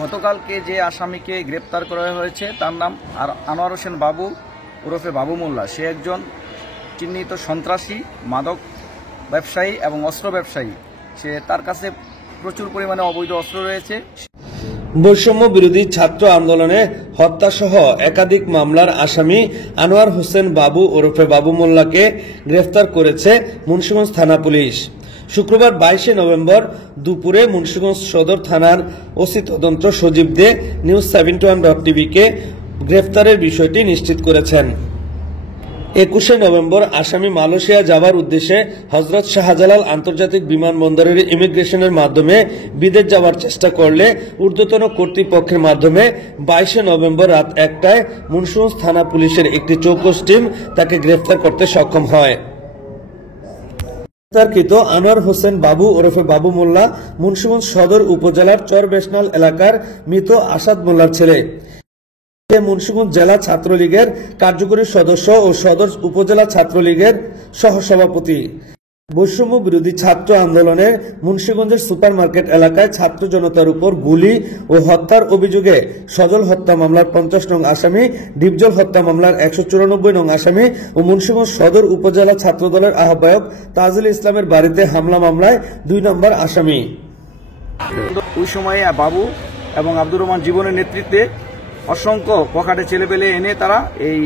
গতকালকে যে আসামিকে গ্রেপ্তার করা হয়েছে তার নাম আনোয়ার হোসেন বাবু ওরফে বাবু মোল্লা। সে একজন চিহ্নিত সন্ত্রাসী, মাদক ব্যবসায়ী এবং অস্ত্র ব্যবসায়ী। তার কাছে প্রচুর পরিমাণে অবৈধ অস্ত্র রয়েছে। বৈষম্য বিরোধী ছাত্র আন্দোলনে হত্যাসহ একাধিক মামলার আসামি আনোয়ার হোসেন বাবু ওরফে বাবু মোল্লাকে গ্রেফতার করেছে মুন্সিগঞ্জ থানা পুলিশ। শুক্রবার 22 নভেম্বর দুপুরে মুন্সিগঞ্জ সদর থানার ওসি তদন্ত সজীব দে নিউজ 71.tv-কে গ্রেফতারের বিষয়টি নিশ্চিত করেছেন। 21 নভেম্বর আসামি মালয়েশিয়া যাবার উদ্দেশ্যে হযরত শাহজালাল আন্তর্জাতিক বিমানবন্দরের ইমিগ্রেশনের মাধ্যমে বিদেশ যাবার চেষ্টা করলে ঊর্ধ্বতন কর্তৃপক্ষের মাধ্যমে 22 নভেম্বর রাত 1টায় মুন্সিগঞ্জ থানা পুলিশের একটি চৌকস টিম তাকে গ্রেফতার করতে সক্ষম হয়। গ্রেফতারকৃত আনোয়ার হোসেন বাবু ওরফে বাবু মোল্লা মুন্সিগঞ্জ সদর উপজেলার চরবেশনাল এলাকার মৃত আসাদ মোল্লার ছেলে। মুন্সিগঞ্জ জেলা ছাত্রলীগের কার্যকরী সদস্য ও সদর উপজেলা ছাত্রলীগের সহসভাপতি। বৈষম্য বিরোধী ছাত্র আন্দোলনে মুন্সিগঞ্জের সুপার মার্কেট এলাকায় ছাত্র জনতার উপর গুলি ও হত্যার অভিযোগে সজল হত্যা মামলার 50 নং আসামি, ডিপজল হত্যা মামলার 194 নং আসামি ও মুন্সিগঞ্জ সদর উপজেলা ছাত্রদলের আহ্বায়ক তাজুল ইসলামের বাড়িতে হামলা মামলায় 2 নম্বর আসামি। ওই সময়ে বাবু এবং আব্দুর রহমান জীবনের নেতৃত্বে অসংখ্য পকেটে ছেলেপেলে এনে তারা এই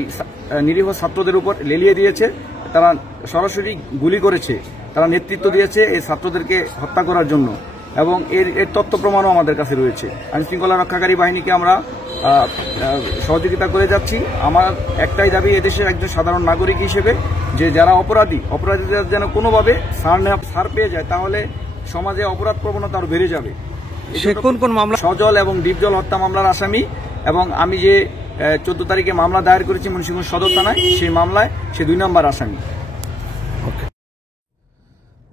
নিরীহ ছাত্রদের উপর লেলিয়ে দিয়েছে। তারা সরাসরি গুলি করেছে, তারা নেতৃত্ব দিয়েছে এই ছাত্রদেরকে হত্যা করার জন্য এবং এর তথ্য প্রমাণও আমাদের কাছে রয়েছে। আইনশৃঙ্খলা রক্ষাকারী বাহিনীকে আমরা সহযোগিতা করে যাচ্ছি। আমার একটাই দাবি এদেশের একজন সাধারণ নাগরিক হিসেবে যে যারা অপরাধীদের যেন কোনোভাবে ছাড় পেয়ে যায়, তাহলে সমাজে অপরাধ প্রবণতা আরো বেড়ে যাবে। সে কোন কোন মামলা? সজল এবং ডিপজল হত্যা মামলার আসামি এবং আমি যে 14 তারিখে মামলা দায়ের করেছি মুন্সিগঞ্জ সদর থানায়, সেই মামলায় সে 2 নম্বর আসামি।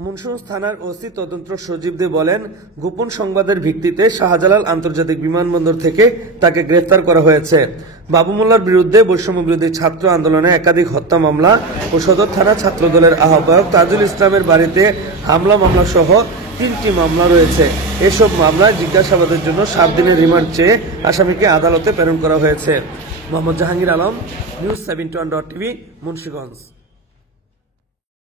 মুন্সিগঞ্জ থানার ওসি তদন্ত সজীব দে বলেন, গোপন সংবাদের ভিত্তিতে শাহজালাল আন্তর্জাতিক বিমানবন্দর থেকে তাকে গ্রেফতার করা হয়েছে। বাবু মোল্লার বিরুদ্ধে বৈষম্য বিরোধী ছাত্র আন্দোলনে একাধিক হত্যা মামলা ও সদর থানা ছাত্রদলের আহ্বায়ক তাজুল ইসলামের বাড়িতে হামলা মামলা সহ 3টি মামলা রয়েছে। এসব মামলায় জিজ্ঞাসাবাদের জন্য 7 দিনের রিমান্ড চেয়ে আসামিকে আদালতে প্রেরণ করা হয়েছে। Mohammad Jahangir Alam, news 71.tv, Munshiganj.